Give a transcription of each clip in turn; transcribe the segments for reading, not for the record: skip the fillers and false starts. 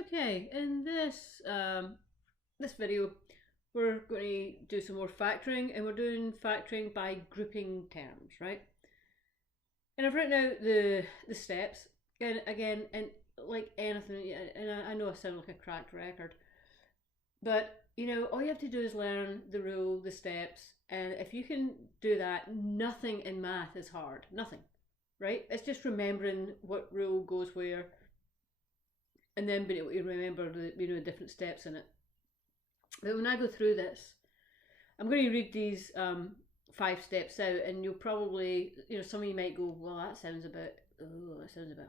Okay, in this video, we're going to do some more factoring, and we're doing factoring by grouping terms, right? And I've written out the steps, and again, and like anything, and I know I sound like a cracked record, but you know, all you have to do is learn the rule, the steps, and if you can do that, nothing in math is hard. Nothing, right? It's just remembering what rule goes where, and then being able to remember the different steps in it. But when I go through this, I'm going to read these 5 steps out, and you'll probably, some of you might go, well, that sounds a bit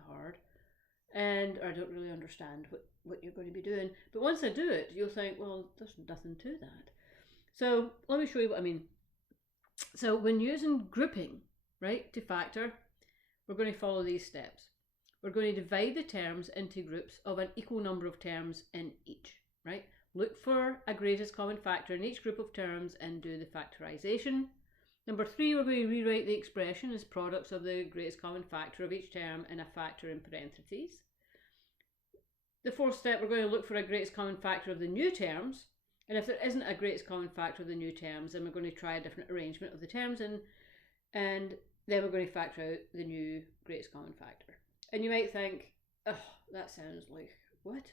hard, and or I don't really understand what you're going to be doing. But once I do it, you'll think, well, there's nothing to that. So let me show you what I mean. So when using grouping, right, to factor, we're going to follow these steps. We're going to divide the terms into groups of an equal number of terms in each, right? Look for a greatest common factor in each group of terms and do the factorization. Number 3, we're going to rewrite the expression as products of the greatest common factor of each term in a factor in parentheses. The 4th step, we're going to look for a greatest common factor of the new terms. And if there isn't a greatest common factor of the new terms, then we're going to try a different arrangement of the terms, and then we're going to factor out the new greatest common factor. And you might think, oh, that sounds like what?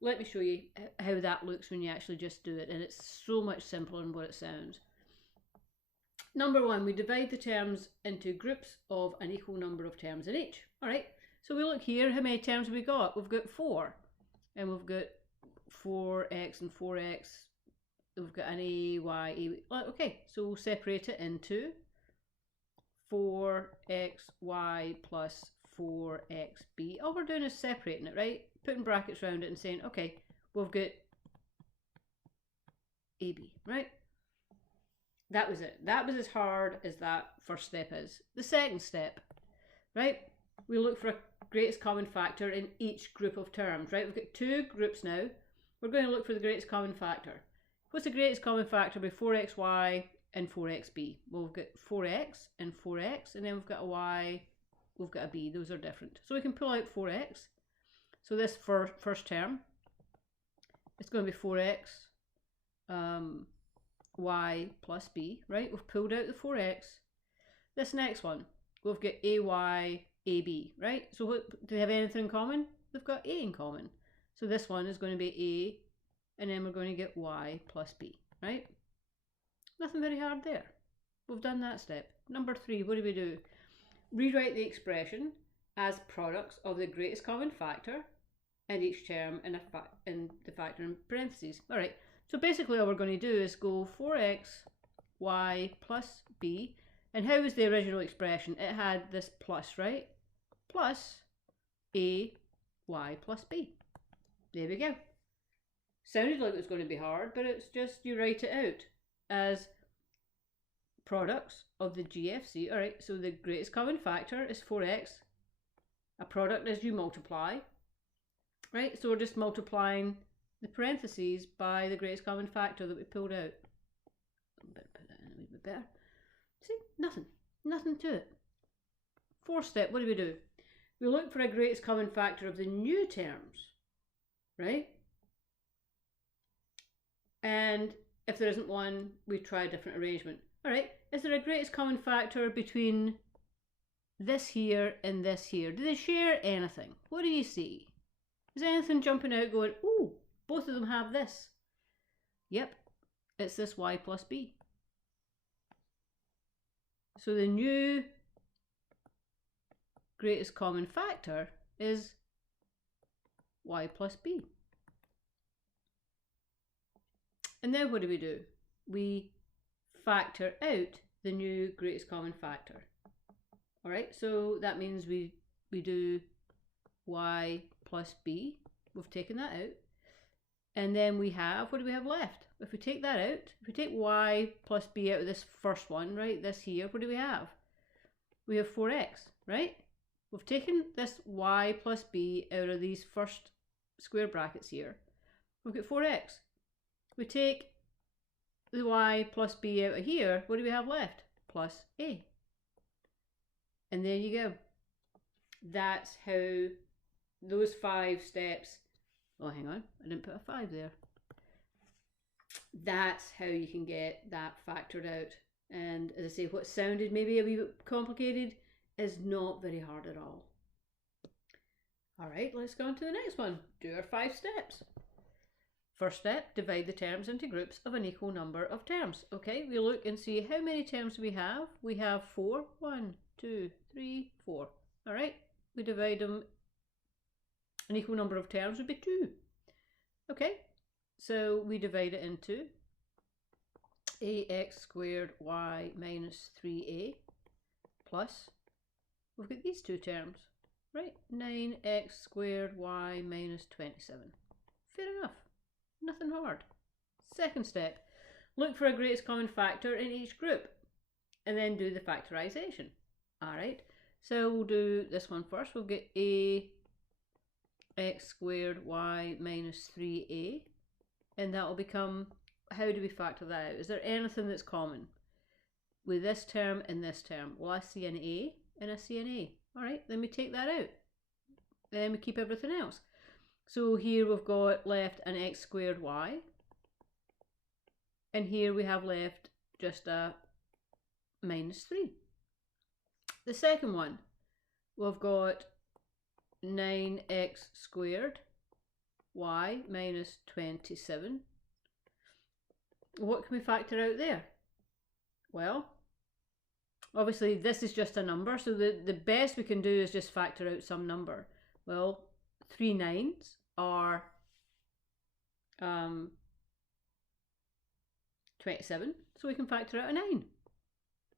Let me show you how that looks when you actually just do it, and it's so much simpler than what it sounds. Number 1, we divide the terms into groups of an equal number of terms in each. All right, so we look here, how many terms have we got? We've got 4, and we've got 4x and 4x. We've got an a, y, a. Okay, so we'll separate it into 4xy plus 4xb. All we're doing is separating it, right? Putting brackets around it and saying, okay, we've got ab, right? That was it. That was as hard as that first step is. The second step, right? We look for a greatest common factor in each group of terms, right? We've got 2 groups now. We're going to look for the greatest common factor. What's the greatest common factor by 4xy and 4xb? Well, we've got 4x and 4x, and then we've got a y, we've got a b. Those are different. So we can pull out 4x. So this first term, it's going to be 4x y plus b, right? We've pulled out the 4x. This next one, we've got ay, ab, right? So what, do they have anything in common? They've got a in common. So this one is going to be a, and then we're going to get y plus b, right? Nothing very hard there. We've done that step. Number 3, what do? Rewrite the expression as products of the greatest common factor and each term in the factor in parentheses. All right, so basically all we're going to do is go 4x y plus b, and how was the original expression? It had this plus, right? Plus a y plus b. There we go. Sounded like it was going to be hard, but it's just you write it out as products of the GFC. All right, so the greatest common factor is 4x. A product is you multiply, right? So we're just multiplying the parentheses by the greatest common factor that we pulled out. I better put that in a wee bit better. See, nothing to it. 4th step, what do? We look for a greatest common factor of the new terms, right? And if there isn't one, we try a different arrangement. All right, is there a greatest common factor between this here and this here? Do they share anything? What do you see? Is anything jumping out going, oh, both of them have this? Yep, it's this y plus b. So the new greatest common factor is y plus b. And then what do? We factor out the new greatest common factor. All right, so that means we do y plus b. We've taken that out. And then we have, what do we have left? If we take that out, if we take y plus b out of this first one, right, this here, what do we have? We have 4x, right? We've taken this y plus b out of these first square brackets here. We've got 4x. We take the y plus b out of here, what do we have left? Plus a. And there you go. That's how those 5 steps Oh, hang on, I didn't put a 5 there. That's how you can get that factored out. And as I say, what sounded maybe a wee bit complicated is not very hard at all. All right, let's go on to the next one. Do our 5 steps. First step, divide the terms into groups of an equal number of terms. Okay, we look and see how many terms we have. We have 4. 1, 2, 3, 4. All right, we divide them. An equal number of terms would be 2. Okay, so we divide it into ax squared y minus 3a plus, we've got these two terms, right? 9x squared y minus 27. Fair enough. Nothing hard. Second step, look for a greatest common factor in each group and then do the factorization. Alright, so we'll do this one first. We'll get a x squared y minus 3a, and that will become, how do we factor that out? Is there anything that's common with this term and this term? Well, I see an a and I see an a. Alright, then we take that out. Then we keep everything else. So here we've got left an x squared y, and here we have left just a minus 3. The second one, we've got 9x squared y minus 27. What can we factor out there? Well, obviously this is just a number, so the best we can do is just factor out some number. Well, 3 9s are 27, so we can factor out a 9.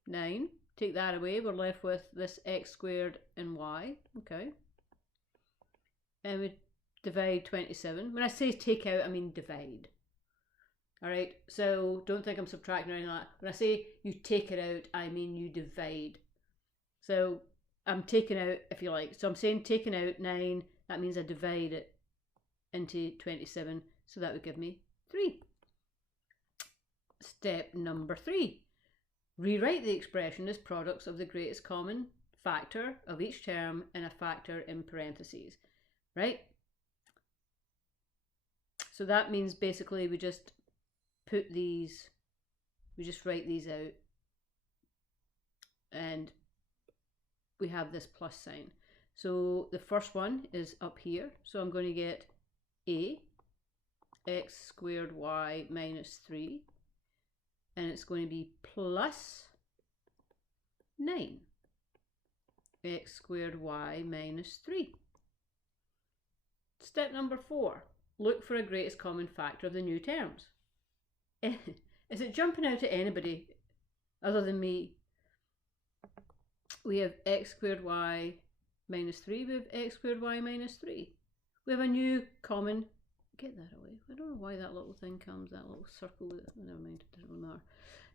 9, take that away, we're left with this x squared and y, okay. And we divide 27. When I say take out, I mean divide. Alright, so don't think I'm subtracting or anything like that. When I say you take it out, I mean you divide. So I'm taking out, if you like. So I'm saying taking out 9, that means I divide it into 27. So that would give me 3. Step number 3. Rewrite the expression as products of the greatest common factor of each term and a factor in parentheses. Right? So that means basically we just put these, we just write these out, and we have this plus sign. So the first one is up here, so I'm going to get a x squared y minus 3, and it's going to be plus 9 x squared y minus 3. Step number 4, look for a greatest common factor of the new terms. Is it jumping out at anybody other than me? We have x squared y minus 3, we have x squared y minus 3. We have a new common, get that away. I don't know why that little thing comes, that little circle, never mind, it doesn't really matter.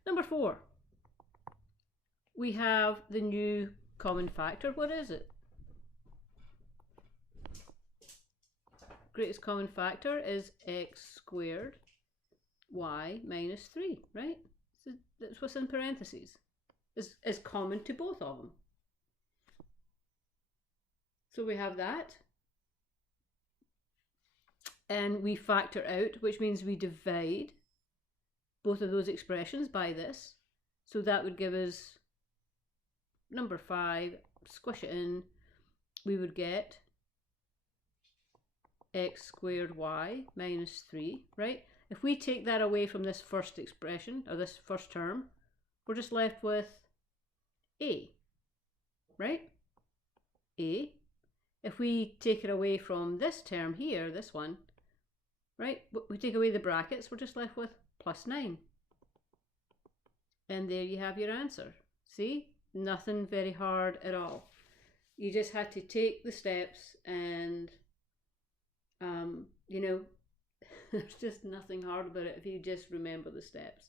Number 4, we have the new common factor. What is it? Greatest common factor is x squared y minus 3, right? So that's what's in parentheses. Is common to both of them. So we have that. And we factor out, which means we divide both of those expressions by this. So that would give us number 5, squish it in, we would get x squared y minus 3, right? If we take that away from this first expression, or this first term, we're just left with a, right? A. If we take it away from this term here, this one, right? We take away the brackets, we're just left with plus 9. And there you have your answer. See? Nothing very hard at all. You just had to take the steps and, you know, there's just nothing hard about it if you just remember the steps.